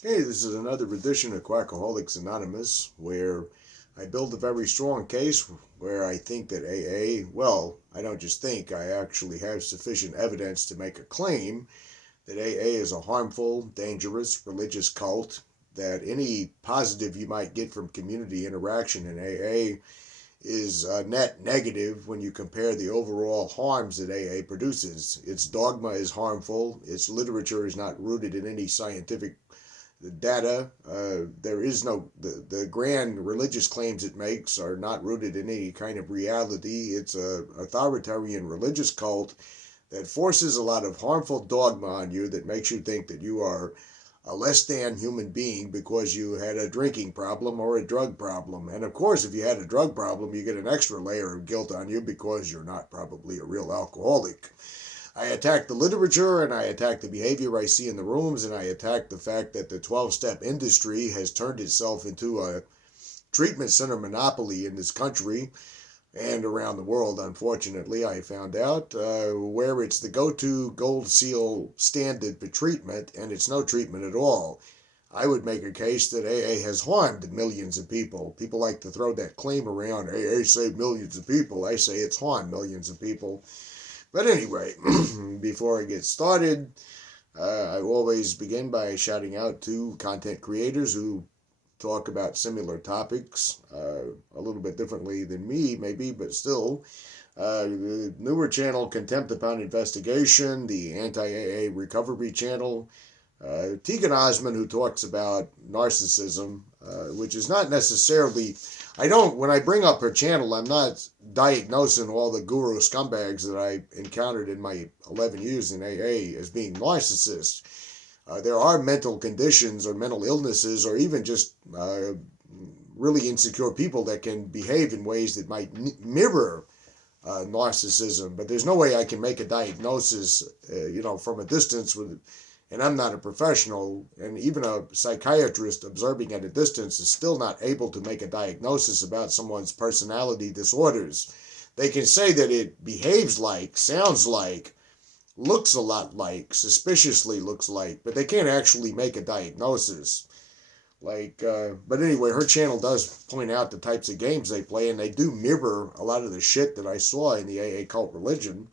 Hey, this is another edition of Quackaholics Anonymous, where I build a very strong case where I think that AA, well, I don't just think, I actually have sufficient evidence to make a claim that AA is a harmful, dangerous religious cult, that any positive you might get from community interaction in AA is net negative when you compare the overall harms that AA produces. Its dogma is harmful, its literature is not rooted in any scientific the data. There is no the grand religious claims it makes are not rooted in any kind of reality. It's a authoritarian religious cult that forces a lot of harmful dogma on you that makes you think that you are a less than human being because you had a drinking problem or a drug problem. And of course, if you had a drug problem, you get an extra layer of guilt on you because you're not probably a real alcoholic. I attack the literature and I attack the behavior I see in the rooms and I attack the fact that the 12-step industry has turned itself into a treatment center monopoly in this country and around the world, unfortunately, I found out, where it's the go-to gold seal standard for treatment and it's no treatment at all. I would make a case that AA has harmed millions of people. People like to throw that claim around, AA saved millions of people. I say it's harmed millions of people. But anyway, before I get started, I always begin by shouting out to content creators who talk about similar topics a little bit differently than me, maybe, but still. The newer channel, Contempt upon Investigation, the anti-AA recovery channel, Tegan Osmond, who talks about narcissism, which is not necessarily, when I bring up her channel, I'm not diagnosing all the guru scumbags that I encountered in my 11 years in AA as being narcissists. There are mental conditions or mental illnesses or even just really insecure people that can behave in ways that might mirror narcissism, but there's no way I can make a diagnosis, from a distance and I'm not a professional, and even a psychiatrist observing at a distance is still not able to make a diagnosis about someone's personality disorders. They can say that it behaves like, sounds like, looks a lot like, suspiciously looks like, but they can't actually make a diagnosis. But anyway, her channel does point out the types of games they play, and they do mirror a lot of the shit that I saw in the AA cult religion.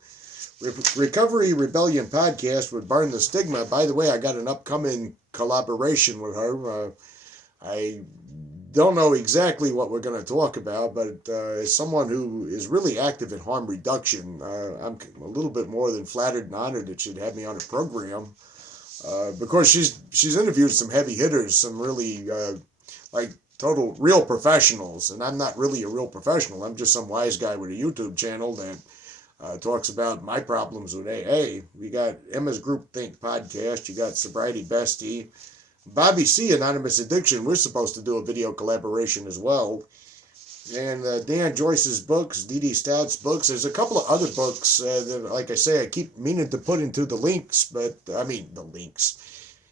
Recovery Rebellion podcast would burn the stigma. By the way, I got an upcoming collaboration with her. I don't know exactly what we're going to talk about, but as someone who is really active in harm reduction, I'm a little bit more than flattered and honored that she'd have me on her program. Because she's interviewed some heavy hitters, some really like total real professionals, and I'm not really a real professional. I'm just some wise guy with a YouTube channel that talks about my problems with AA. We got Emma's Groupthink podcast. You got Sobriety, Bestie. Bobby C, Anonymous Addiction. We're supposed to do a video collaboration as well. And Dan Joyce's books, Dee Dee Stout's books. There's a couple of other books that, like I say, I keep meaning to put into the links,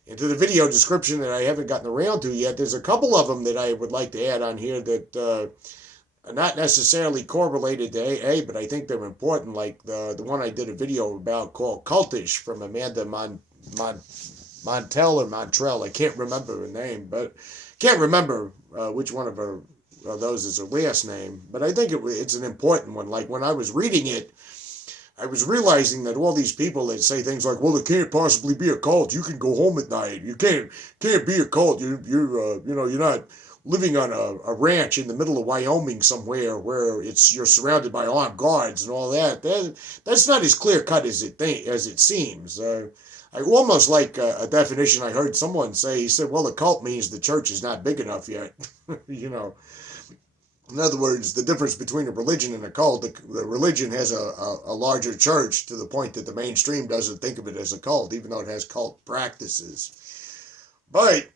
into the video description that I haven't gotten around to yet. There's a couple of them that I would like to add on here that are not necessarily correlated to AA, but I think they're important, like the one I did a video about called Cultish from Amanda Montel or Montrell. I can't remember her name, but can't remember which one of her those is her last name. But I think it's an important one. Like when I was reading it, I was realizing that all these people that say things like, "Well, it can't possibly be a cult. You can go home at night. You can't be a cult. You're not living on a ranch in the middle of Wyoming somewhere where you're surrounded by armed guards and all that. That's not as clear cut as it seems." I almost like a definition I heard someone say. He said, "Well, a cult means the church is not big enough yet." you know. In other words, the difference between a religion and a cult, the religion has a larger church to the point that the mainstream doesn't think of it as a cult, even though it has cult practices. But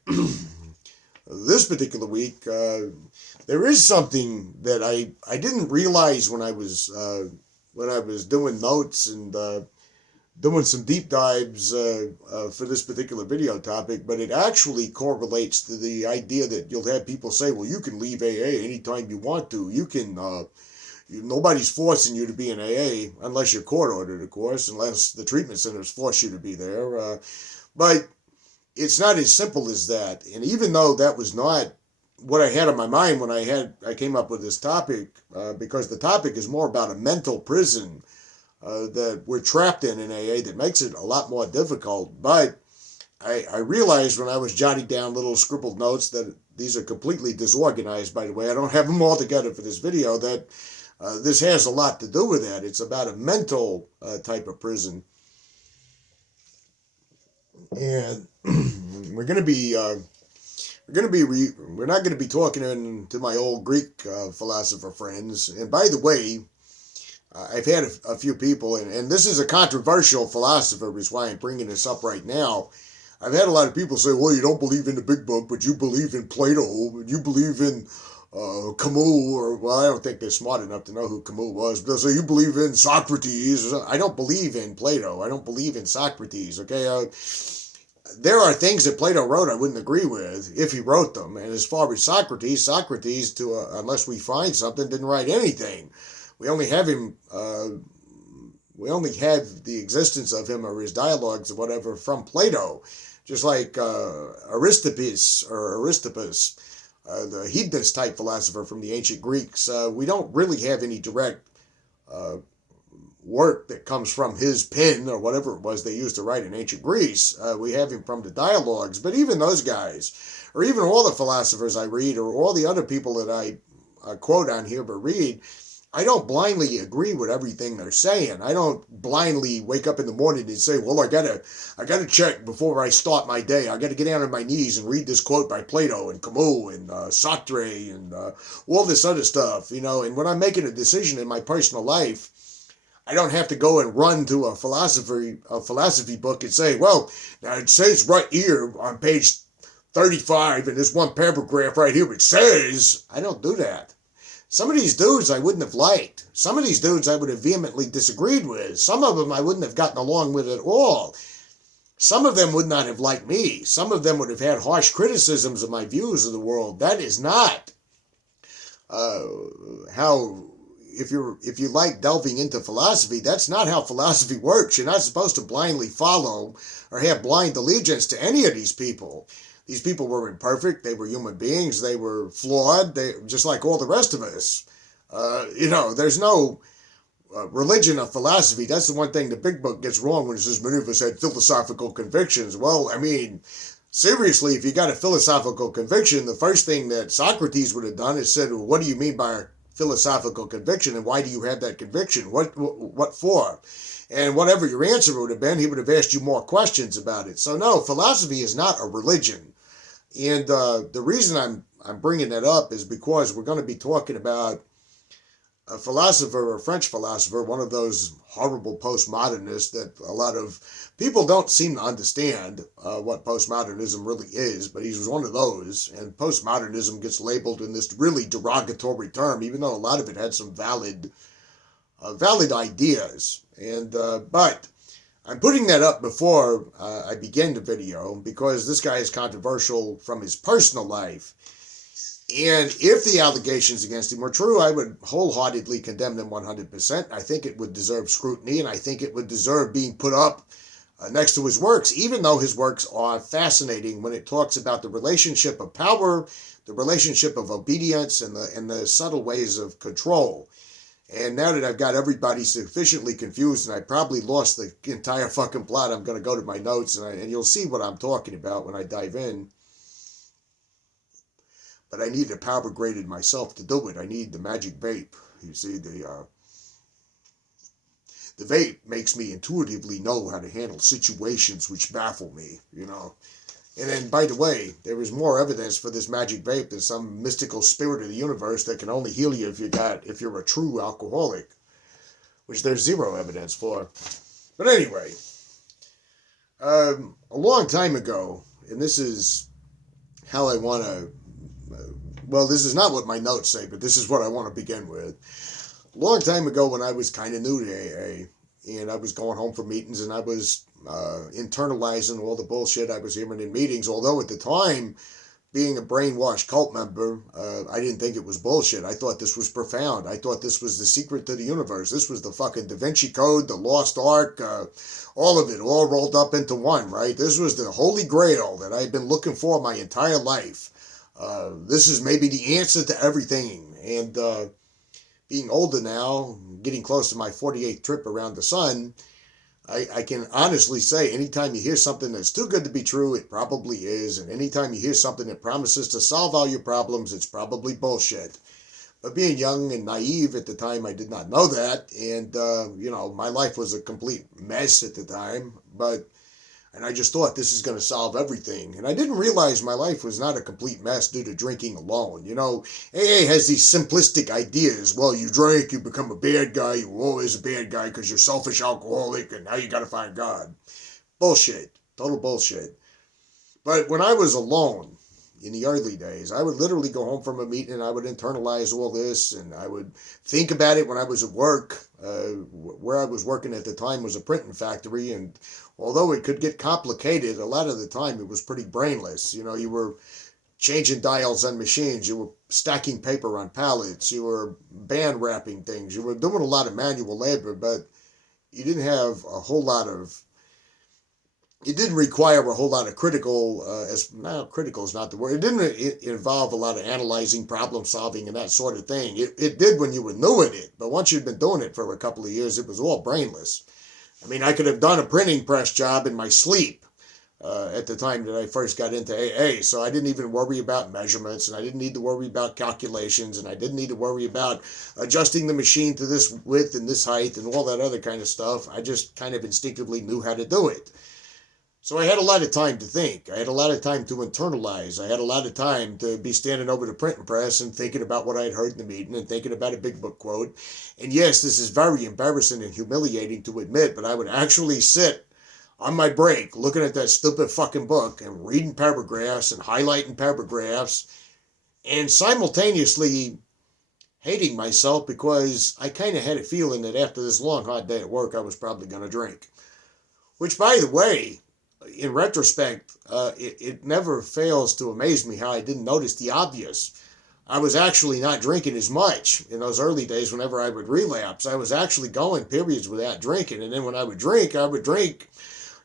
this particular week, there is something that I didn't realize when I was doing notes and doing some deep dives for this particular video topic, but it actually correlates to the idea that you'll have people say, "Well, you can leave AA anytime you want to. You can, nobody's forcing you to be in AA unless you're court ordered, of course, unless the treatment centers force you to be there." But it's not as simple as that. And even though that was not what I had in my mind when I came up with this topic, because the topic is more about a mental prison that we're trapped in AA that makes it a lot more difficult. But I realized when I was jotting down little scribbled notes that these are completely disorganized, by the way. I don't have them all together for this video, that this has a lot to do with that. It's about a mental type of prison. And we're not going to be talking to my old Greek philosopher friends. And by the way, I've had a few people, and this is a controversial philosopher, which is why I'm bringing this up right now. I've had a lot of people say, well, you don't believe in the big book, but you believe in Plato, and you believe in Camus, or, well, I don't think they're smart enough to know who Camus was, but they'll say, you believe in Socrates. I don't believe in Plato. I don't believe in Socrates, okay? There are things that Plato wrote I wouldn't agree with if he wrote them. And as far as Socrates, unless we find something, didn't write anything. We only have him, we only have the existence of him or his dialogues or whatever from Plato. Just like Aristippus, the hedonist type philosopher from the ancient Greeks. We don't really have any direct work that comes from his pen or whatever it was they used to write in ancient Greece. We have him from the dialogues. But even those guys, or even all the philosophers I read, or all the other people that I quote on here but read, I don't blindly agree with everything they're saying. I don't blindly wake up in the morning and say, well, I gotta check before I start my day. I gotta get down on my knees and read this quote by Plato and Camus and Sartre and all this other stuff, you know. And when I'm making a decision in my personal life, I don't have to go and run to a philosophy book and say, well, now it says right here on page 35 in this one paragraph right here, it says. I don't do that. Some of these dudes I wouldn't have liked. Some of these dudes I would have vehemently disagreed with. Some of them I wouldn't have gotten along with at all. Some of them would not have liked me. Some of them would have had harsh criticisms of my views of the world. That is not how, if you like delving into philosophy, that's not how philosophy works. You're not supposed to blindly follow or have blind allegiance to any of these people. These people were imperfect. They were human beings. They were flawed. They just like all the rest of us. There's no religion of philosophy. That's the one thing the big book gets wrong when it says many of us had philosophical convictions. Well, I mean, seriously, if you got a philosophical conviction, the first thing that Socrates would have done is said, well, what do you mean by a philosophical conviction, and why do you have that conviction? What for? And whatever your answer would have been, he would have asked you more questions about it. So no, philosophy is not a religion. And the reason I'm bringing that up is because we're going to be talking about a philosopher, a French philosopher, one of those horrible postmodernists that a lot of people don't seem to understand what postmodernism really is, but he was one of those. And postmodernism gets labeled in this really derogatory term, even though a lot of it had some valid ideas. And but I'm putting that up before I begin the video because this guy is controversial from his personal life. And if the allegations against him were true, I would wholeheartedly condemn them 100%. I think it would deserve scrutiny, and I think it would deserve being put up next to his works, even though his works are fascinating when it talks about the relationship of power, the relationship of obedience, and the subtle ways of control. And now that I've got everybody sufficiently confused and I probably lost the entire fucking plot, I'm going to go to my notes and you'll see what I'm talking about when I dive in. But I need to power graded myself to do it. I need the magic vape. You see, the vape makes me intuitively know how to handle situations which baffle me, you know. And then, by the way, there is more evidence for this magic vape than some mystical spirit of the universe that can only heal you if you're a true alcoholic, which there's zero evidence for. But anyway, a long time ago, and this is how I want to, well, this is not what my notes say, but this is what I want to begin with. A long time ago when I was kind of new to AA, and I was going home from meetings, and I was internalizing all the bullshit I was hearing in meetings, although at the time, being a brainwashed cult member, I didn't think it was bullshit. I thought this was profound. I thought this was the secret to the universe. This was the fucking Da Vinci Code, the Lost Ark, all of it, all rolled up into one, right? This was the holy grail that I've been looking for my entire life. This is maybe the answer to everything. And being older now, getting close to my 48th trip around the sun, I can honestly say anytime you hear something that's too good to be true, it probably is. And anytime you hear something that promises to solve all your problems, it's probably bullshit. But being young and naive at the time, I did not know that. And, my life was a complete mess at the time. And I just thought this is going to solve everything. And I didn't realize my life was not a complete mess due to drinking alone. AA has these simplistic ideas. Well, you drink, you become a bad guy. You were always a bad guy because you're selfish alcoholic and now you got to find God. Bullshit. Total bullshit. But when I was alone in the early days, I would literally go home from a meeting and I would internalize all this and I would think about it when I was at work. Where I was working at the time was a printing factory, and although it could get complicated, a lot of the time it was pretty brainless. You were changing dials on machines, you were stacking paper on pallets, you were band wrapping things, you were doing a lot of manual labor, but you didn't have a whole lot of it didn't require a whole lot of critical is not the word. It didn't involve a lot of analyzing, problem solving, and that sort of thing. It did when you were new at it, but once you'd been doing it for a couple of years, it was all brainless. I mean, I could have done a printing press job in my sleep at the time that I first got into AA, so I didn't even worry about measurements, and I didn't need to worry about calculations, and I didn't need to worry about adjusting the machine to this width and this height and all that other kind of stuff. I just kind of instinctively knew how to do it. So I had a lot of time to think. I had a lot of time to internalize. I had a lot of time to be standing over the printing press and thinking about what I'd heard in the meeting and thinking about a big book quote. And yes, this is very embarrassing and humiliating to admit, but I would actually sit on my break looking at that stupid fucking book and reading paragraphs and highlighting paragraphs and simultaneously hating myself because I kind of had a feeling that after this long, hard day at work, I was probably going to drink. Which, by the way, in retrospect, it never fails to amaze me how I didn't notice the obvious. I was actually not drinking as much in those early days whenever I would relapse. I was actually going periods without drinking. And then when I would drink, I was like,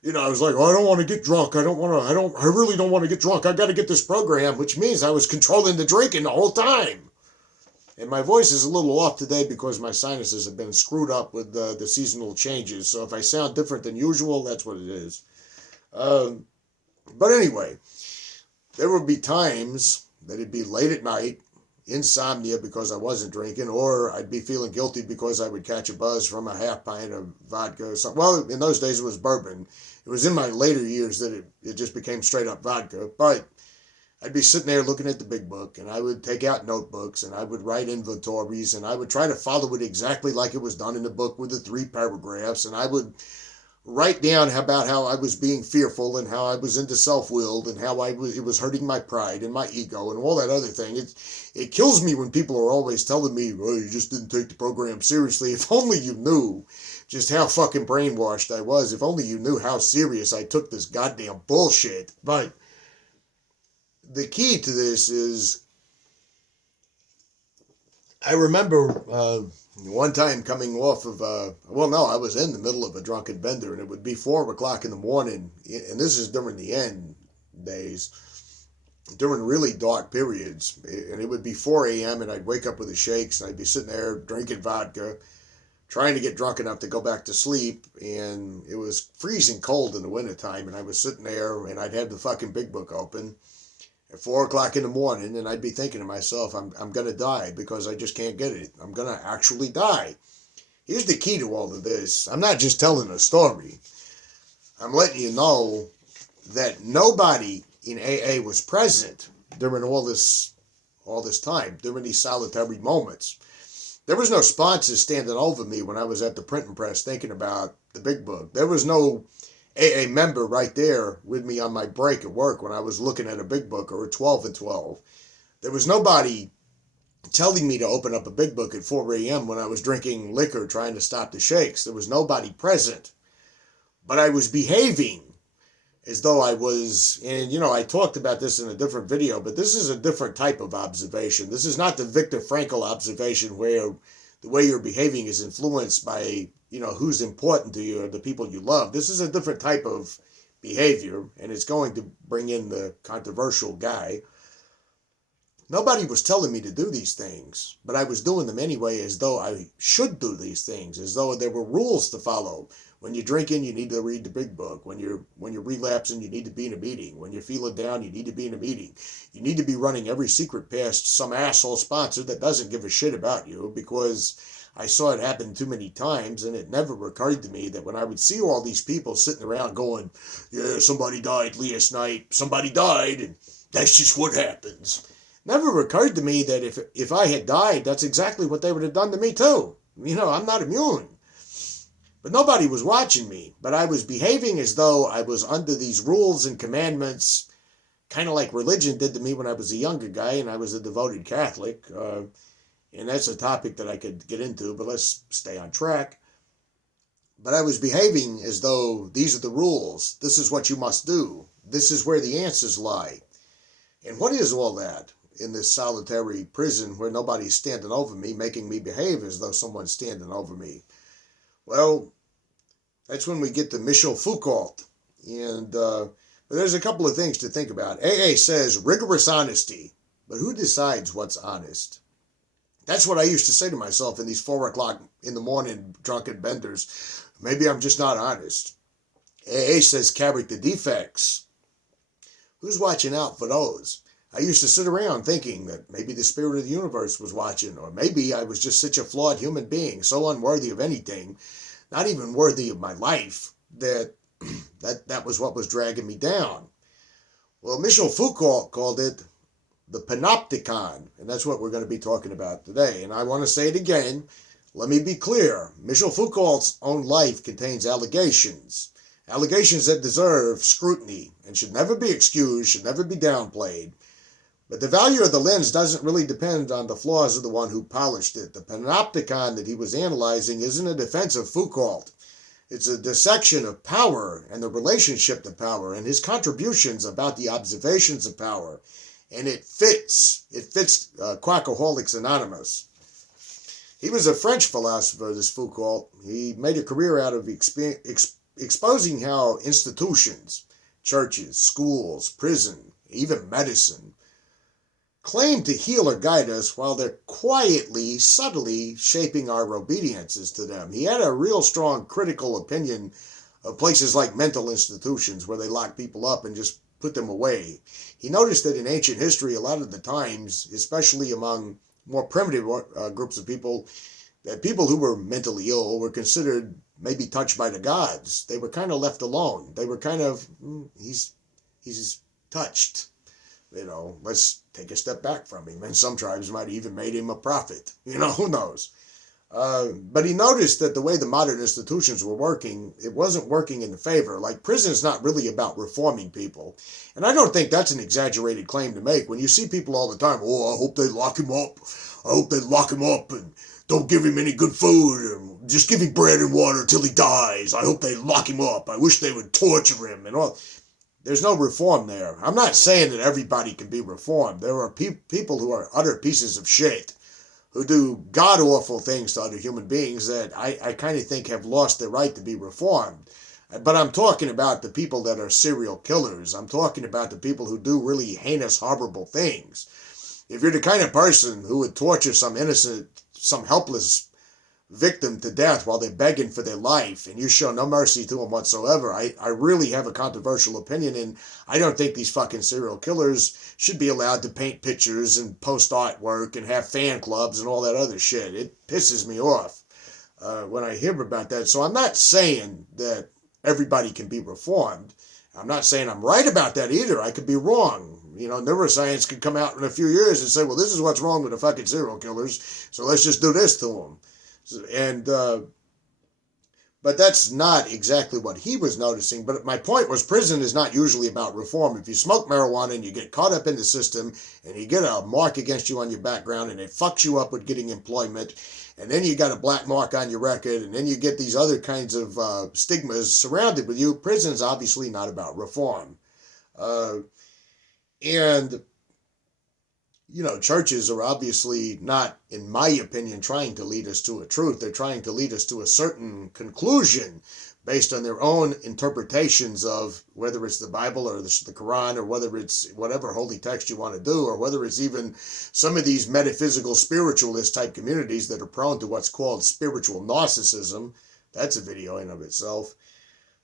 oh, I don't want to get drunk. I really don't want to get drunk. I got to get this program, which means I was controlling the drinking the whole time. And my voice is a little off today because my sinuses have been screwed up with the seasonal changes. So if I sound different than usual, that's what it is. But anyway, there would be times that it'd be late at night, insomnia because I wasn't drinking, or I'd be feeling guilty because I would catch a buzz from a half pint of vodka or something. Well, in those days it was bourbon. It was in my later years that it just became straight up vodka. But I'd be sitting there looking at the big book, and I would take out notebooks, and I would write inventories, and I would try to follow it exactly like it was done in the book with the 3 paragraphs, and I would write down about how I was being fearful and how I was into self-willed and how it was hurting my pride and my ego and all that other thing. It kills me when people are always telling me, well, you just didn't take the program seriously. If only you knew just how fucking brainwashed I was. If only you knew how serious I took this goddamn bullshit. But the key to this is, I remember one time coming off of, I was in the middle of a drunken bender, and it would be 4 o'clock in the morning, and this is during the end days, during really dark periods, and it would be 4 a.m., and I'd wake up with the shakes, and I'd be sitting there drinking vodka, trying to get drunk enough to go back to sleep, and it was freezing cold in the wintertime, and I was sitting there, and I'd have the fucking big book open at 4 o'clock in the morning, and I'd be thinking to myself, I'm going to die because I just can't get it. I'm going to actually die. Here's the key to all of this. I'm not just telling a story. I'm letting you know that nobody in AA was present during all this time, during these solitary moments. There was no sponsors standing over me when I was at the printing press thinking about the big book. There was no AA member right there with me on my break at work when I was looking at a big book or a 12 and 12. There was nobody telling me to open up a big book at 4 a.m. when I was drinking liquor trying to stop the shakes. There was nobody present. But I was behaving as though I was, and I talked about this in a different video, but this is a different type of observation. This is not the Viktor Frankl observation where the way you're behaving is influenced by, who's important to you or the people you love. This is a different type of behavior, and it's going to bring in the controversial guy. Nobody was telling me to do these things, but I was doing them anyway as though I should do these things, as though there were rules to follow. When you're drinking, you need to read the big book. When you're relapsing, you need to be in a meeting. When you're feeling down, you need to be in a meeting. You need to be running every secret past some asshole sponsor that doesn't give a shit about you, because I saw it happen too many times, and it never occurred to me that when I would see all these people sitting around going, yeah, somebody died last night, somebody died, and that's just what happens. Never occurred to me that if I had died, that's exactly what they would have done to me too. I'm not immune. But nobody was watching me. But I was behaving as though I was under these rules and commandments, kind of like religion did to me when I was a younger guy and I was a devoted Catholic. And that's a topic that I could get into, but let's stay on track. But I was behaving as though these are the rules. This is what you must do. This is where the answers lie. And what is all that in this solitary prison where nobody's standing over me, making me behave as though someone's standing over me? Well, that's when we get to Michel Foucault. And but there's a couple of things to think about. AA says rigorous honesty, but who decides what's honest? That's what I used to say to myself in these 4 o'clock in the morning drunken benders. Maybe I'm just not honest. AA says character defects. Who's watching out for those? I used to sit around thinking that maybe the spirit of the universe was watching, or maybe I was just such a flawed human being, so unworthy of anything, not even worthy of my life, that was what was dragging me down. Well, Michel Foucault called it the Panopticon, and that's what we're going to be talking about today. And I want to say it again. Let me be clear. Michel Foucault's own life contains allegations that deserve scrutiny and should never be excused, should never be downplayed. But the value of the lens doesn't really depend on the flaws of the one who polished it. The Panopticon that he was analyzing isn't a defense of Foucault. It's a dissection of power and the relationship to power and his contributions about the observations of power. And it fits Quackaholics Anonymous. He was a French philosopher, this Foucault. He made a career out of exposing how institutions, churches, schools, prison, even medicine, claim to heal or guide us while they're quietly, subtly shaping our obediences to them. He had a real strong critical opinion of places like mental institutions where they lock people up and just put them away. He noticed that in ancient history, a lot of the times, especially among more primitive groups of people, that people who were mentally ill were considered maybe touched by the gods. They were kind of left alone. They were kind of, he's touched. Let's take a step back from him. And some tribes might have even made him a prophet. Who knows? But he noticed that the way the modern institutions were working, it wasn't working in the favor. Like, prison's not really about reforming people. And I don't think that's an exaggerated claim to make. When you see people all the time, I hope they lock him up. I hope they lock him up and don't give him any good food and just give him bread and water till he dies. I hope they lock him up. I wish they would torture him and all. There's no reform there. I'm not saying that everybody can be reformed. There are people who are utter pieces of shit, who do god-awful things to other human beings that I kind of think have lost their right to be reformed. But I'm talking about the people that are serial killers. I'm talking about the people who do really heinous, horrible things. If you're the kind of person who would torture some innocent, some helpless victim to death while they're begging for their life, and you show no mercy to them whatsoever, I really have a controversial opinion, and I don't think these fucking serial killers should be allowed to paint pictures and post artwork and have fan clubs and all that other shit. It pisses me off when I hear about that. So I'm not saying that everybody can be reformed. I'm not saying I'm right about that either. I could be wrong. Neuroscience could come out in a few years and say, well, this is what's wrong with the fucking serial killers, so let's just do this to them. But that's not exactly what he was noticing. But my point was, prison is not usually about reform. If you smoke marijuana and you get caught up in the system and you get a mark against you on your background and it fucks you up with getting employment, and then you got a black mark on your record, and then you get these other kinds of stigmas surrounded with you, prison's obviously not about reform. And churches are obviously not, in my opinion, trying to lead us to a truth. They're trying to lead us to a certain conclusion based on their own interpretations of whether it's the Bible or the Quran, or whether it's whatever holy text you want to do, or whether it's even some of these metaphysical spiritualist type communities that are prone to what's called spiritual narcissism. That's a video in of itself.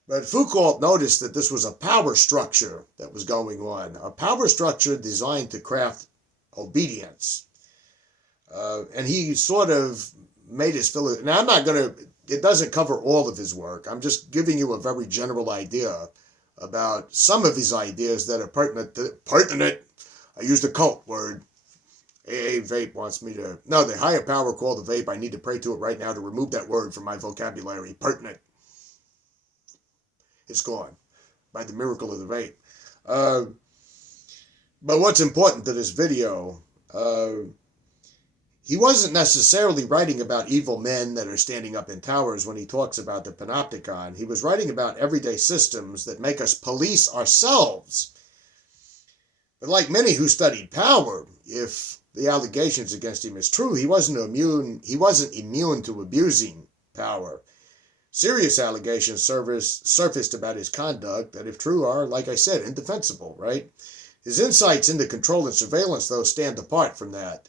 But Foucault noticed that this was a power structure that was going on, a power structure designed to craft obedience. And he sort of made his philosophy. Now, it doesn't cover all of his work. I'm just giving you a very general idea about some of his ideas that are pertinent. I used a cult word. AA Vape wants me to, no, the higher power called the vape. I need to pray to it right now to remove that word from my vocabulary. Pertinent. It's gone by the miracle of the vape. But what's important to this video, he wasn't necessarily writing about evil men that are standing up in towers when he talks about the Panopticon. He was writing about everyday systems that make us police ourselves. But like many who studied power, if the allegations against him is true, he wasn't immune to abusing power. Serious allegations surfaced about his conduct that, if true, are, like I said, indefensible, right? His insights into control and surveillance, though, stand apart from that.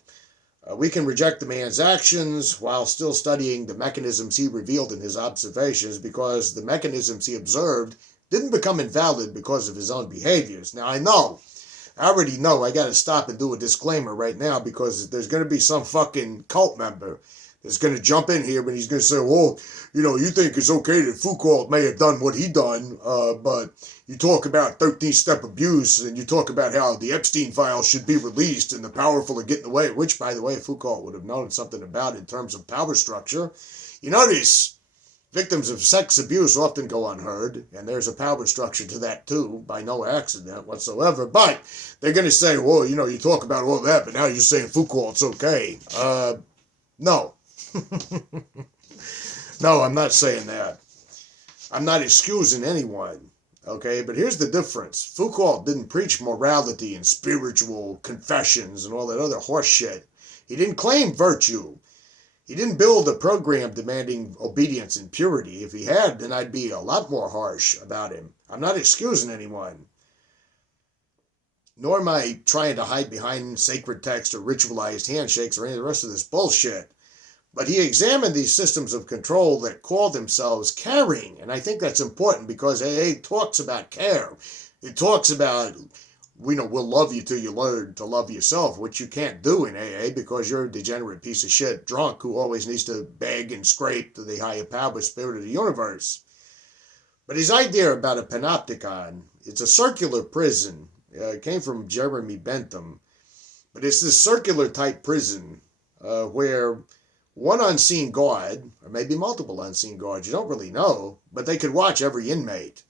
We can reject the man's actions while still studying the mechanisms he revealed in his observations, because the mechanisms he observed didn't become invalid because of his own behaviors. Now, I already know I got to stop and do a disclaimer right now, because there's going to be some fucking cult member that's going to jump in here and he's going to say, well, you think it's okay that Foucault may have done what he done, but you talk about 13-step abuse, and you talk about how the Epstein files should be released and the powerful are getting away, which, by the way, Foucault would have known something about in terms of power structure. You notice victims of sex abuse often go unheard, and there's a power structure to that too, by no accident whatsoever. But they're going to say, well, you talk about all that, but now you're saying Foucault's okay. No. No, I'm not saying that. I'm not excusing anyone, okay? But here's the difference. Foucault didn't preach morality and spiritual confessions and all that other horse shit. He didn't claim virtue. He didn't build a program demanding obedience and purity. If he had, then I'd be a lot more harsh about him. I'm not excusing anyone. Nor am I trying to hide behind sacred text or ritualized handshakes or any of the rest of this bullshit. But he examined these systems of control that call themselves caring. And I think that's important, because AA talks about care. It talks about, we'll love you till you learn to love yourself, which you can't do in AA because you're a degenerate piece of shit drunk who always needs to beg and scrape to the higher power spirit of the universe. But his idea about a panopticon, it's a circular prison. It came from Jeremy Bentham. But it's this circular type prison where one unseen guard, or maybe multiple unseen guards, you don't really know, but they could watch every inmate.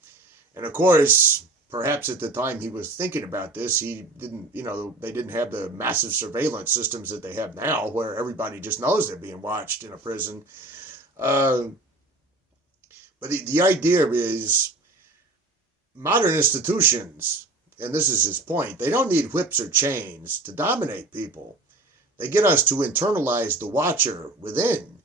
And of course, perhaps at the time he was thinking about this, they didn't have the massive surveillance systems that they have now, where everybody just knows they're being watched in a prison. But the idea is, modern institutions, and this is his point, they don't need whips or chains to dominate people. They get us to internalize the watcher within.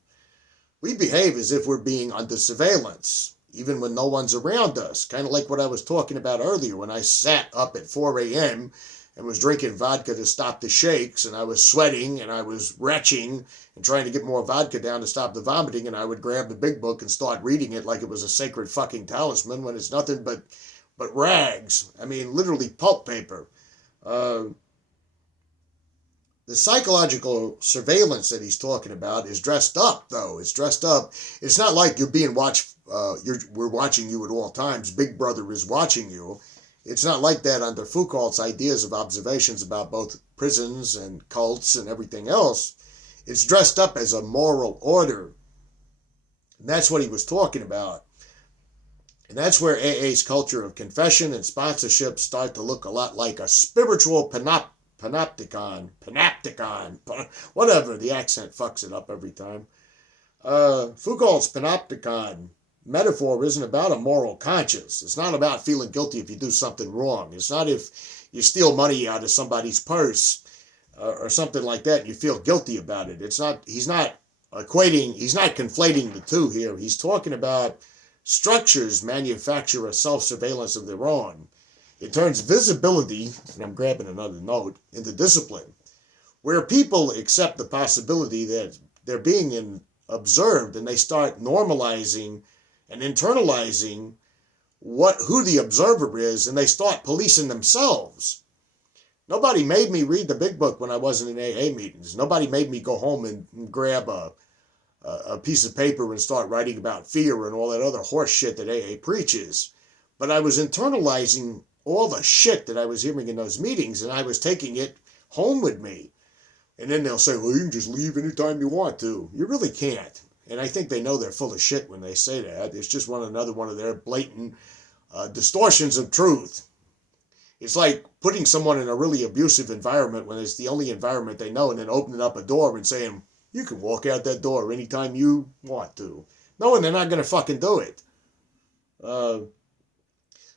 We behave as if we're being under surveillance, even when no one's around us. Kind of like what I was talking about earlier when I sat up at 4 a.m. and was drinking vodka to stop the shakes, and I was sweating and I was retching and trying to get more vodka down to stop the vomiting, and I would grab the big book and start reading it like it was a sacred fucking talisman when it's nothing but rags. I mean, literally pulp paper. The psychological surveillance that he's talking about is dressed up, though. It's dressed up. It's not like you're being watched. We're watching you at all times. Big Brother is watching you. It's not like that under Foucault's ideas of observations about both prisons and cults and everything else. It's dressed up as a moral order. And that's what he was talking about. And that's where AA's culture of confession and sponsorship start to look a lot like a spiritual panopticon, whatever, the accent fucks it up every time. Foucault's panopticon metaphor isn't about a moral conscience. It's not about feeling guilty if you do something wrong. It's not if you steal money out of somebody's purse or something like that and you feel guilty about it. He's not conflating the two here. He's talking about structures manufacture a self-surveillance of their own. It turns visibility, and I'm grabbing another note, into discipline, where people accept the possibility that they're being observed and they start normalizing and internalizing who the observer is, and they start policing themselves. Nobody made me read the big book when I wasn't in AA meetings. Nobody made me go home and grab a piece of paper and start writing about fear and all that other horse shit that AA preaches. But I was internalizing all the shit that I was hearing in those meetings, and I was taking it home with me. And then they'll say, well, you can just leave anytime you want to. You really can't. And I think they know they're full of shit when they say that. It's just another one of their blatant distortions of truth. It's like putting someone in a really abusive environment when it's the only environment they know, and then opening up a door and saying, you can walk out that door anytime you want to. Knowing they're not going to fucking do it.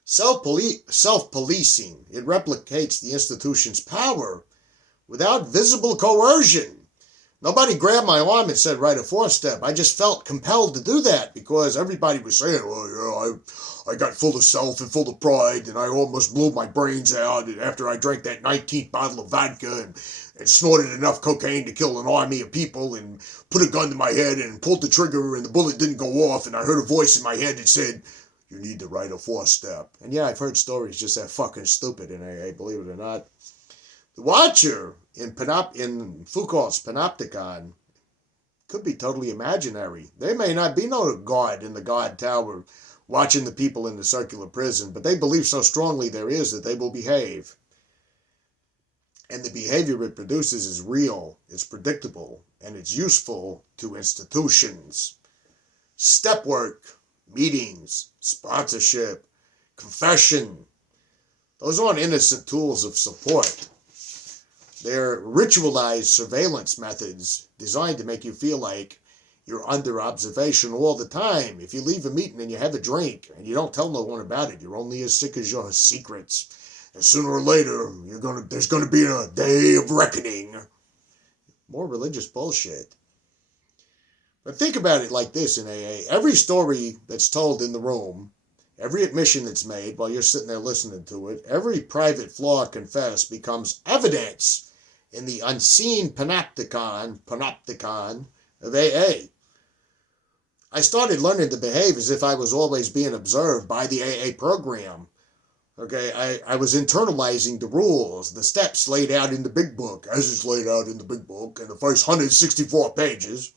Self-policing. It replicates the institution's power without visible coercion. Nobody grabbed my arm and said, write a 4-step. I just felt compelled to do that because everybody was saying, well, I got full of self and full of pride and I almost blew my brains out after I drank that 19th bottle of vodka and snorted enough cocaine to kill an army of people and put a gun to my head and pulled the trigger and the bullet didn't go off and I heard a voice in my head that said, you need to write a 4-step. And yeah, I've heard stories just that fucking stupid in AA, believe it or not. The Watcher in Foucault's Panopticon could be totally imaginary. There may not be no God in the God Tower watching the people in the circular prison, but they believe so strongly there is that they will behave. And the behavior it produces is real, it's predictable, and it's useful to institutions. Step work, meetings, sponsorship, confession. Those aren't innocent tools of support. They're ritualized surveillance methods designed to make you feel like you're under observation all the time. If you leave a meeting and you have a drink and you don't tell no one about it, you're only as sick as your secrets. And sooner or later, there's gonna be a day of reckoning. More religious bullshit. But think about it like this in AA. Every story that's told in the room, every admission that's made while you're sitting there listening to it, every private flaw confessed becomes evidence in the unseen panopticon of AA. I started learning to behave as if I was always being observed by the AA program. Okay, I was internalizing the rules, the steps laid out in the big book, as it's laid out in the big book, in the first 164 pages,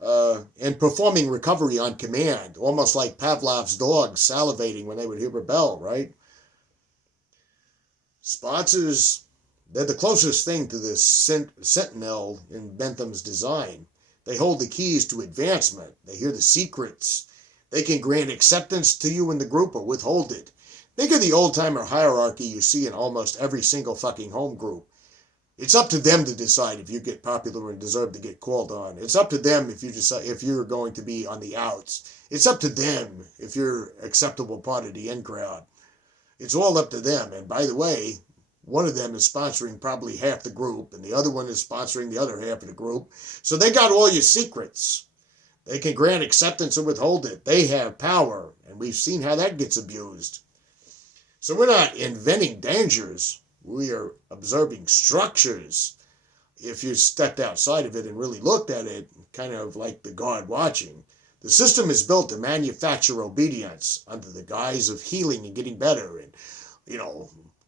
and performing recovery on command, almost like Pavlov's dogs salivating when they would hear a bell, right? Sponsors, they're the closest thing to the sentinel in Bentham's design. They hold the keys to advancement. They hear the secrets. They can grant acceptance to you in the group or withhold it. Think of the old-timer hierarchy you see in almost every single fucking home group. It's up to them to decide if you get popular and deserve to get called on. It's up to them if you're going to be on the outs. It's up to them if you're acceptable part of the in crowd. It's all up to them. And by the way, one of them is sponsoring probably half the group, and the other one is sponsoring the other half of the group. So they got all your secrets. They can grant acceptance or withhold it. They have power, and we've seen how that gets abused. So we're not inventing dangers. We are observing structures. If you stepped outside of it and really looked at it, kind of like the God watching, the system is built to manufacture obedience under the guise of healing and getting better. And,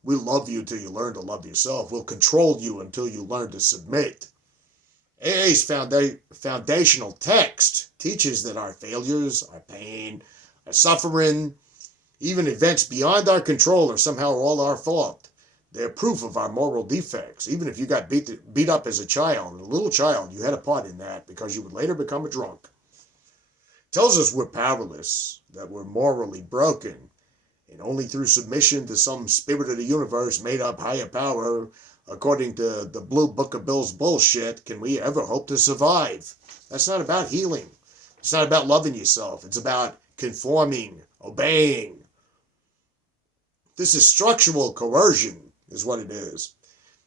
we'll love you till you learn to love yourself. We'll control you until you learn to submit. AA's foundational text teaches that our failures, our pain, our suffering, even events beyond our control are somehow all our fault. They're proof of our moral defects. Even if you got beat up as a little child, you had a part in that because you would later become a drunk. tells us we're powerless, that we're morally broken, and only through submission to some spirit of the universe made up higher power, according to the Blue Book of Bill's bullshit, can we ever hope to survive. That's not about healing. It's not about loving yourself. It's about conforming, obeying. This is structural coercion, is what it is.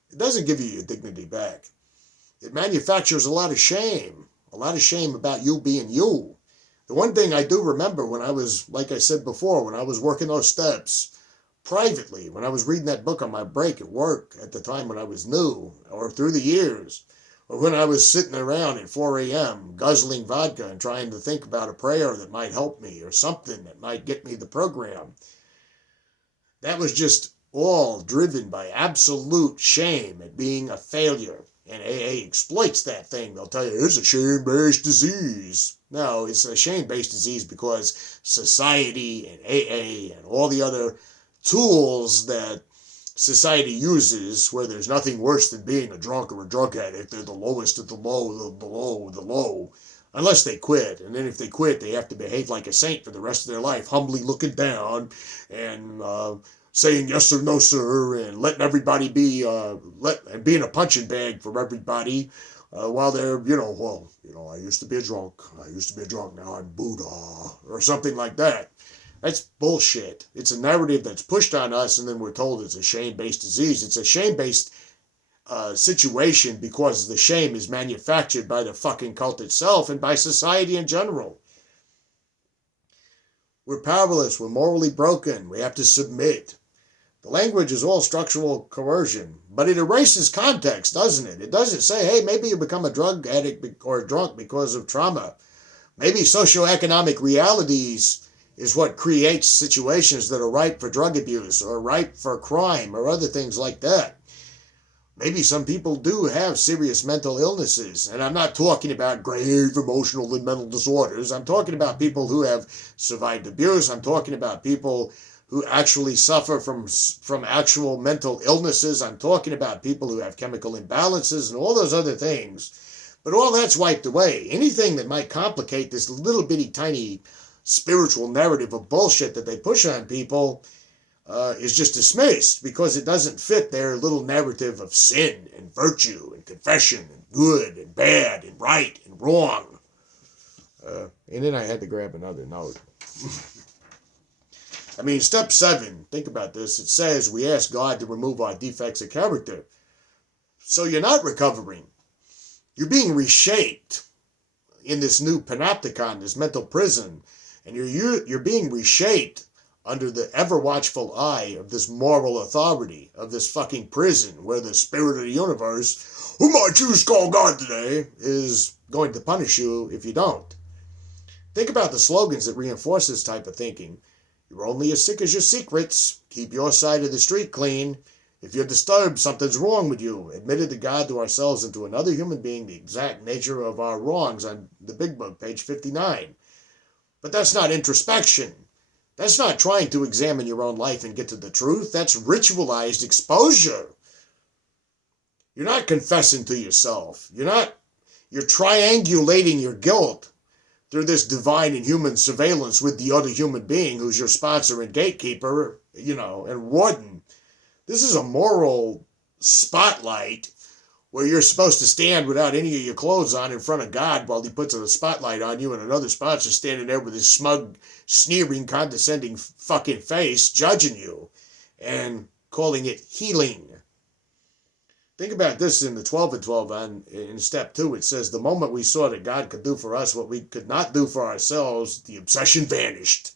It doesn't give you your dignity back. It manufactures a lot of shame about you being you. The one thing I do remember when I was, like I said before, when I was working those steps, privately, when I was reading that book on my break at work at the time when I was new, or through the years, or when I was sitting around at 4 a.m. guzzling vodka and trying to think about a prayer that might help me or something that might get me the program, that was just all driven by absolute shame at being a failure. And AA exploits that thing. They'll tell you, it's a shame-based disease. No, it's a shame-based disease because society and AA and all the other tools that society uses, where there's nothing worse than being a drunk or a drug addict, they're the lowest of the low, the low, unless they quit. And then if they quit, they have to behave like a saint for the rest of their life, humbly looking down and saying yes or no, sir, and letting everybody be, and being a punching bag for everybody, while they're, I used to be a drunk. Now I'm Buddha, or something like that. That's bullshit. It's a narrative that's pushed on us, and then we're told it's a shame-based disease. It's a shame-based situation because the shame is manufactured by the fucking cult itself and by society in general. We're powerless. We're morally broken. We have to submit. The language is all structural coercion, but it erases context, doesn't it? It doesn't say, hey, maybe you become a drug addict or a drunk because of trauma. Maybe socioeconomic realities is what creates situations that are ripe for drug abuse or ripe for crime or other things like that. Maybe some people do have serious mental illnesses, and I'm not talking about grave emotional and mental disorders. I'm talking about people who have survived abuse. I'm talking about people who actually suffer from actual mental illnesses. I'm talking about people who have chemical imbalances and all those other things. But all that's wiped away. Anything that might complicate this little bitty tiny spiritual narrative of bullshit that they push on people is just dismissed because it doesn't fit their little narrative of sin and virtue and confession and good and bad and right and wrong. And then I had to grab another note. I mean, step 7, think about this. It says we ask God to remove our defects of character. So you're not recovering. You're being reshaped in this new Panopticon, this mental prison. And you're being reshaped under the ever-watchful eye of this moral authority, of this fucking prison, where the spirit of the universe, who might you call God today, is going to punish you if you don't. Think about the slogans that reinforce this type of thinking. You're only as sick as your secrets. Keep your side of the street clean. If you're disturbed, something's wrong with you. Admitted to God, to ourselves, and to another human being the exact nature of our wrongs on the Big Book, page 59. But that's not introspection. That's not trying to examine your own life and get to the truth. That's ritualized exposure. You're not confessing to yourself. You're triangulating your guilt through this divine and human surveillance with the other human being who's your sponsor and gatekeeper, and warden. This is a moral spotlight where you're supposed to stand without any of your clothes on in front of God while he puts a spotlight on you and another sponsor standing there with his smug, sneering, condescending fucking face judging you and calling it healing. Think about this in the 12 and 12 in step 2. It says, the moment we saw that God could do for us what we could not do for ourselves, the obsession vanished.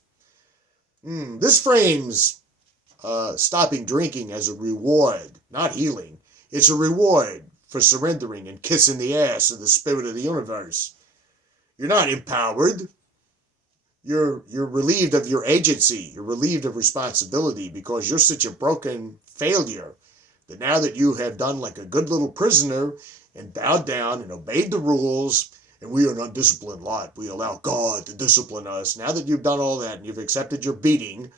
This frames stopping drinking as a reward, not healing. It's a reward for surrendering and kissing the ass of the spirit of the universe. You're not empowered. You're relieved of your agency. You're relieved of responsibility because you're such a broken failure that now that you have done like a good little prisoner and bowed down and obeyed the rules, and we are an undisciplined lot, we allow God to discipline us. Now that you've done all that and you've accepted your beating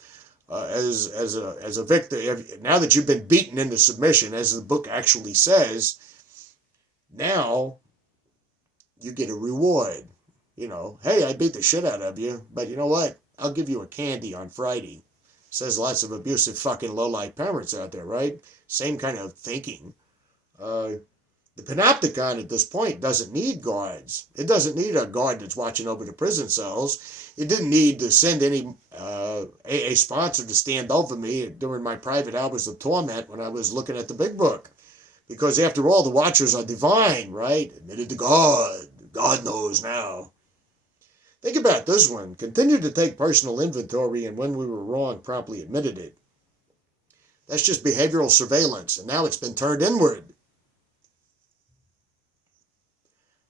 as a victim, now that you've been beaten into submission, as the book actually says, now you get a reward. Hey, I beat the shit out of you, but you know what? I'll give you a candy on Friday. Says lots of abusive fucking low-life parents out there, right? Same kind of thinking. Uh, the Panopticon at this point doesn't need guards. It doesn't need a guard that's watching over the prison cells. It didn't need to send any AA sponsor to stand over me during my private hours of torment when I was looking at the big book. Because after all, the watchers are divine, right? Admitted to God. God knows now. Think about this one. Continued to take personal inventory, and when we were wrong, promptly admitted it. That's just behavioral surveillance, and now it's been turned inward.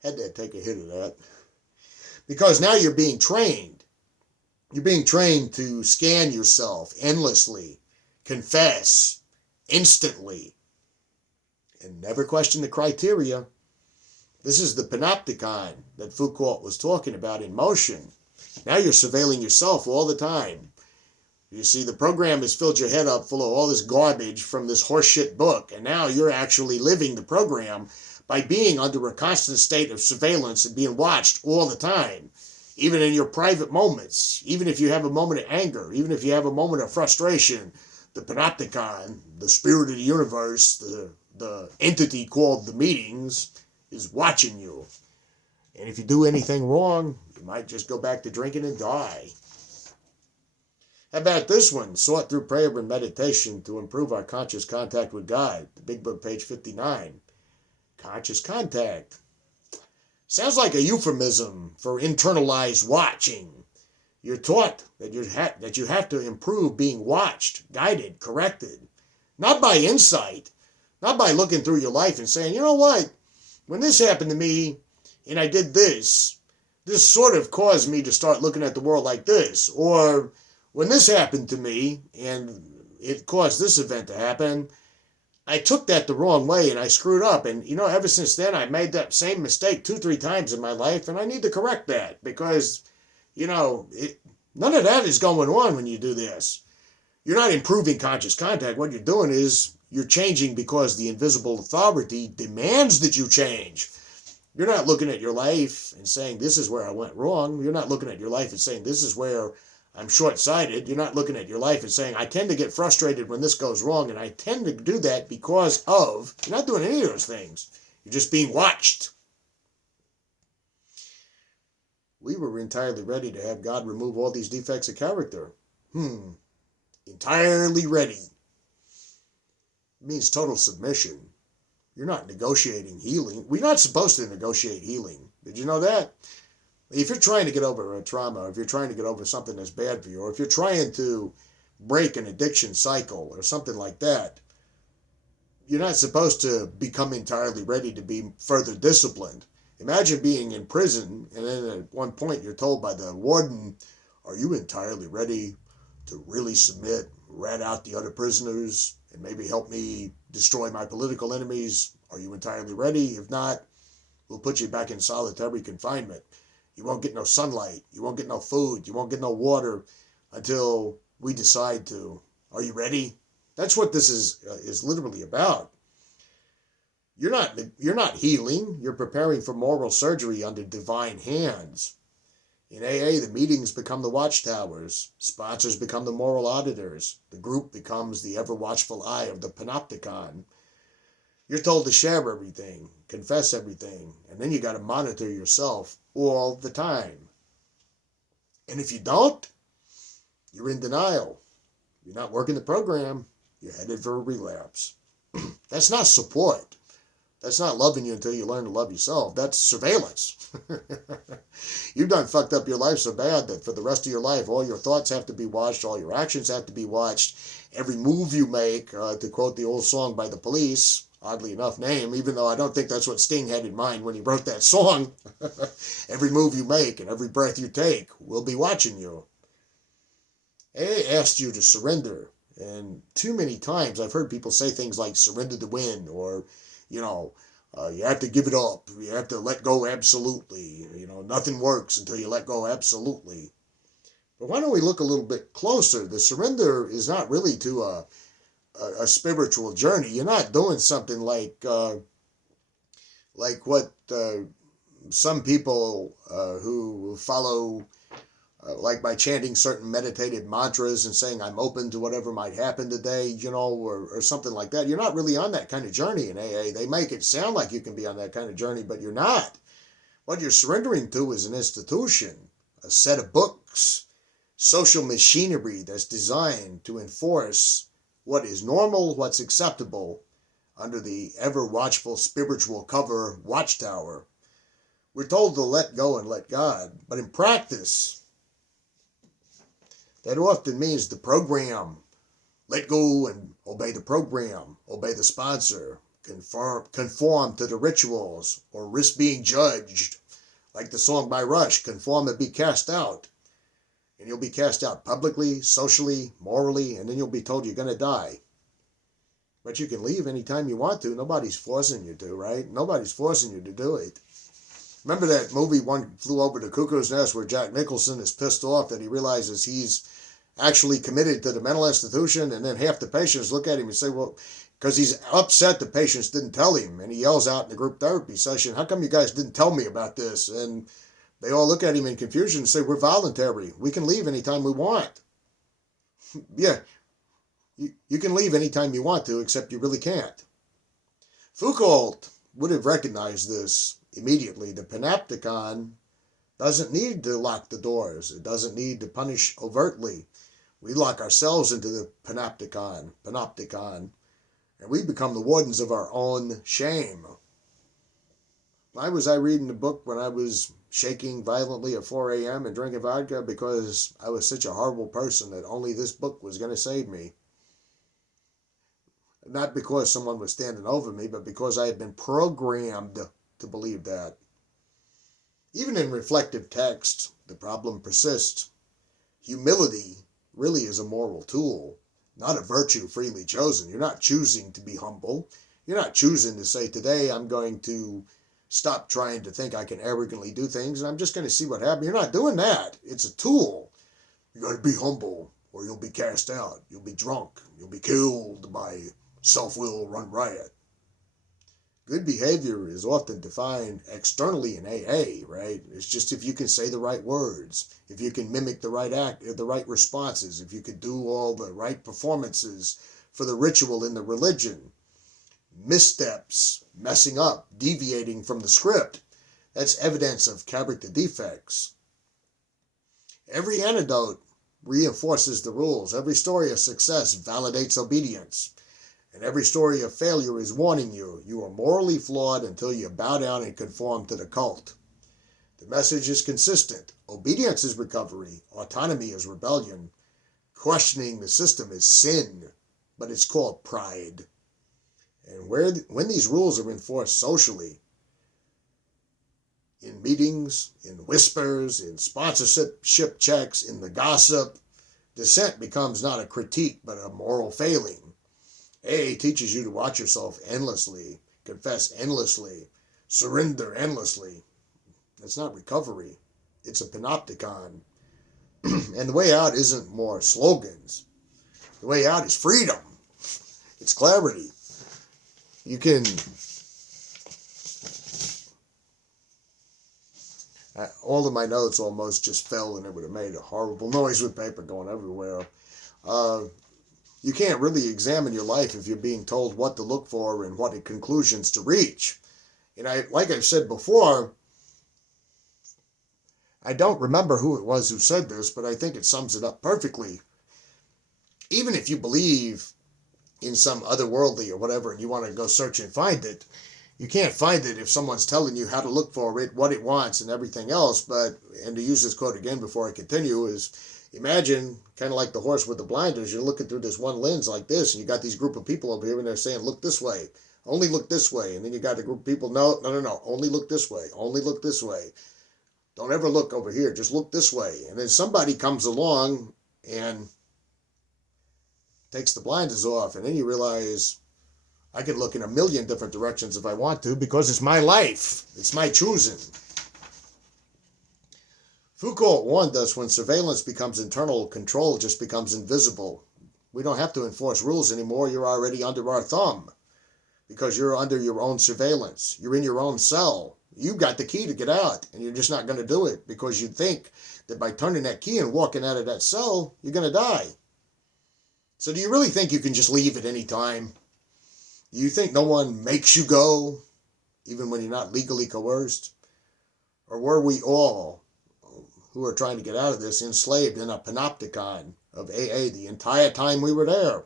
Had to take a hit of that. Because now you're being trained. You're being trained to scan yourself endlessly, confess instantly, and never question the criteria. This is the Panopticon that Foucault was talking about in motion. Now you're surveilling yourself all the time. You see, the program has filled your head up full of all this garbage from this horseshit book, and now you're actually living the program by being under a constant state of surveillance and being watched all the time, even in your private moments, even if you have a moment of anger, even if you have a moment of frustration. The Panopticon, the spirit of the universe, the entity called the meetings, is watching you. And if you do anything wrong, you might just go back to drinking and die. How about this one? Sought through prayer and meditation to improve our conscious contact with God. The Big Book, page 59. Conscious contact. Sounds like a euphemism for internalized watching. You're taught that you have to improve being watched, guided, corrected. Not by insight. Not by looking through your life and saying, you know what? When this happened to me and I did this sort of caused me to start looking at the world like this. Or when this happened to me and it caused this event to happen, I took that the wrong way and I screwed up. And, ever since then, I made that same mistake 2-3 times in my life. And I need to correct that because, none of that is going on when you do this. You're not improving conscious contact. What you're doing is you're changing because the invisible authority demands that you change. You're not looking at your life and saying, this is where I went wrong. You're not looking at your life and saying, this is where I'm short-sighted. You're not looking at your life and saying, I tend to get frustrated when this goes wrong, and I tend to do that because of... You're not doing any of those things. You're just being watched. We were entirely ready to have God remove all these defects of character. Entirely ready. It means total submission. You're not negotiating healing. We're not supposed to negotiate healing. Did you know that? If you're trying to get over a trauma, if you're trying to get over something that's bad for you, or if you're trying to break an addiction cycle or something like that, you're not supposed to become entirely ready to be further disciplined. Imagine being in prison, and then at one point you're told by the warden, are you entirely ready to really submit, rat out the other prisoners, and maybe help me destroy my political enemies? Are you entirely ready? If not, we'll put you back in solitary confinement. You won't get no sunlight. You won't get no food. You won't get no water until we decide to. Are you ready? That's what this is literally about. You're not healing. You're preparing for moral surgery under divine hands. In AA, the meetings become the watchtowers. Sponsors become the moral auditors. The group becomes the ever-watchful eye of the Panopticon. You're told to share everything, confess everything, and then you got to monitor yourself all the time. And if you don't, you're in denial. You're not working the program. You're headed for a relapse. That's not support. That's not loving you until you learn to love yourself. That's surveillance. You've done fucked up your life so bad that for the rest of your life, all your thoughts have to be watched, all your actions have to be watched. Every move you make, to quote the old song by the Police, oddly enough name, even though I don't think that's what Sting had in mind when he wrote that song. Every move you make and every breath you take will be watching you. AA asked you to surrender. And too many times I've heard people say things like surrender to win, or you have to give it up. You have to let go absolutely. Nothing works until you let go absolutely. But why don't we look a little bit closer? The surrender is not really to a spiritual journey. You're not doing something like what some people who follow, like by chanting certain meditative mantras and saying, I'm open to whatever might happen today, or something like that. You're not really on that kind of journey in AA. They make it sound like you can be on that kind of journey, but you're not. What you're surrendering to is an institution, a set of books, social machinery that's designed to enforce what is normal, what's acceptable, under the ever-watchful spiritual cover watchtower. We're told to let go and let God, but in practice, that often means the program. Let go and obey the program, obey the sponsor, conform to the rituals, or risk being judged. Like the song by Rush, conform and be cast out. And you'll be cast out publicly, socially, morally, and then you'll be told you're going to die. But you can leave anytime you want to. Nobody's forcing you to, right? Nobody's forcing you to do it. Remember that movie, One Flew Over the Cuckoo's Nest, where Jack Nicholson is pissed off that he realizes he's actually committed to the mental institution, and then half the patients look at him and say, well, because he's upset the patients didn't tell him, and he yells out in the group therapy session, how come you guys didn't tell me about this? And they all look at him in confusion and say, we're voluntary. We can leave anytime we want. Yeah, you can leave anytime you want to, except you really can't. Foucault would have recognized this immediately. The Panopticon doesn't need to lock the doors. It doesn't need to punish overtly. We lock ourselves into the Panopticon, and we become the wardens of our own shame. Why was I reading the book when I was shaking violently at 4 a.m. and drinking vodka? Because I was such a horrible person that only this book was going to save me. Not because someone was standing over me, but because I had been programmed to believe that. Even in reflective text, the problem persists. Humility really is a moral tool, not a virtue freely chosen. You're not choosing to be humble. You're not choosing to say, today I'm going to stop trying to think I can arrogantly do things and I'm just going to see what happens. You're not doing that. It's a tool. You got to be humble or you'll be cast out. You'll be drunk. You'll be killed by self-will run riot. Good behavior is often defined externally in AA, right? It's just if you can say the right words, if you can mimic the right act, the right responses, if you could do all the right performances for the ritual in the religion. Missteps, messing up, deviating from the script, that's evidence of character defects. Every antidote reinforces the rules. Every story of success validates obedience. And every story of failure is warning you, you are morally flawed until you bow down and conform to the cult. The message is consistent. Obedience is recovery. Autonomy is rebellion. Questioning the system is sin, but it's called pride. And when these rules are enforced socially, in meetings, in whispers, in sponsorship checks, in the gossip, dissent becomes not a critique, but a moral failing. AA teaches you to watch yourself endlessly, confess endlessly, surrender endlessly. It's not recovery. It's a panopticon. And the way out isn't more slogans. The way out is freedom. It's clarity. You can... all of my notes almost just fell and it would have made a horrible noise with paper going everywhere. You can't really examine your life if you're being told what to look for and what conclusions to reach. And like I've said before, I don't remember who it was who said this, but I think it sums it up perfectly. Even if you believe in some otherworldly or whatever and you want to go search and find it, you can't find it if someone's telling you how to look for it, what it wants, and everything else. And to use this quote again before I continue, is imagine, kind of like the horse with the blinders, you're looking through this one lens like this, and you got these group of people over here, and they're saying, look this way, only look this way. And then you got a group of people, no, only look this way, only look this way. Don't ever look over here, just look this way. And then somebody comes along and takes the blinders off, and then you realize, I can look in a million different directions if I want to, because it's my life. It's my choosing. Foucault warned us when surveillance becomes internal, control just becomes invisible. We don't have to enforce rules anymore. You're already under our thumb because you're under your own surveillance. You're in your own cell. You got the key to get out, and you're just not going to do it because you think that by turning that key and walking out of that cell, you're going to die. So do you really think you can just leave at any time? Do you think no one makes you go, even when you're not legally coerced? Or were we all, who are trying to get out of this, enslaved in a panopticon of AA the entire time we were there?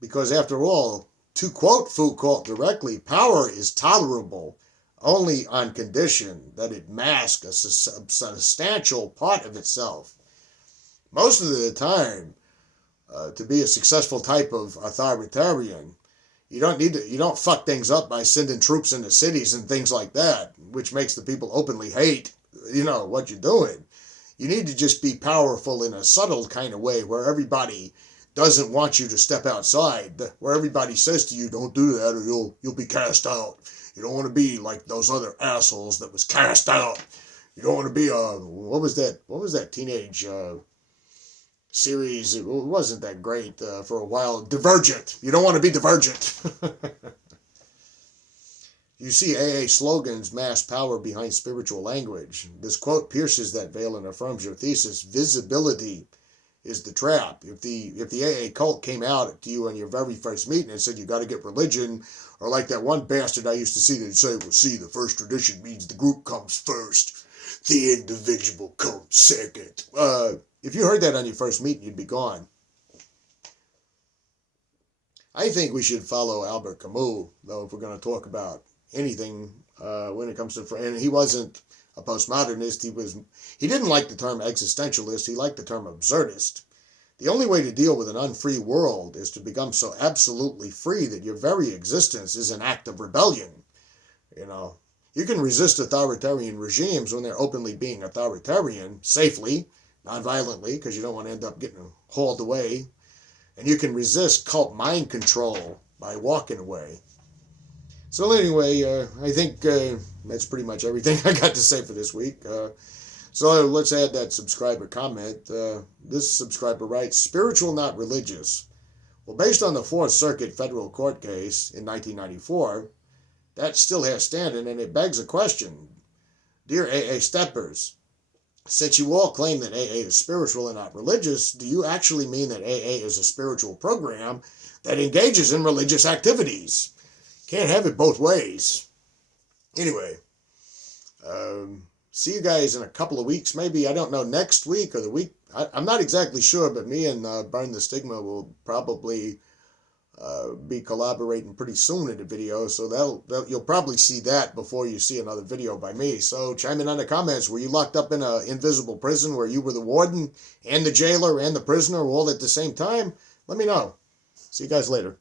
Because after all, to quote Foucault directly, power is tolerable only on condition that it masks a substantial part of itself. Most of the time, to be a successful type of authoritarian, you don't fuck things up by sending troops into cities and things like that, which makes the people openly hate, what you're doing. You need to just be powerful in a subtle kind of way where everybody doesn't want you to step outside, where everybody says to you, don't do that or you'll be cast out. You don't want to be like those other assholes that was cast out. You don't want to be what was that teenage series? It wasn't that great for a while. Divergent. You don't want to be Divergent. You see AA slogans mass power behind spiritual language. This quote pierces that veil and affirms your thesis. Visibility is the trap. If the AA cult came out to you on your very first meeting and said you got to get religion, or like that one bastard I used to see that'd say, well, see, the first tradition means the group comes first, the individual comes second. If you heard that on your first meeting, you'd be gone. I think we should follow Albert Camus, though, if we're going to talk about anything when it comes to, and he wasn't a postmodernist. He didn't like the term existentialist. He liked the term absurdist. The only way to deal with an unfree world is to become so absolutely free that your very existence is an act of rebellion. You can resist authoritarian regimes when they're openly being authoritarian, safely, non-violently, because you don't want to end up getting hauled away. And you can resist cult mind control by walking away. So anyway, I think that's pretty much everything I got to say for this week. So let's add that subscriber comment. This subscriber writes, spiritual, not religious. Well, based on the Fourth Circuit federal court case in 1994, that still has standing, and it begs a question. Dear AA Steppers, since you all claim that AA is spiritual and not religious, do you actually mean that AA is a spiritual program that engages in religious activities? Can't have it both ways. Anyway, see you guys in a couple of weeks, maybe, I don't know, next week or the week. I'm not exactly sure, but me and Burn the Stigma will probably be collaborating pretty soon in the video, so you'll probably see that before you see another video by me. So chime in on the comments. Were you locked up in an invisible prison where you were the warden and the jailer and the prisoner all at the same time? Let me know. See you guys later.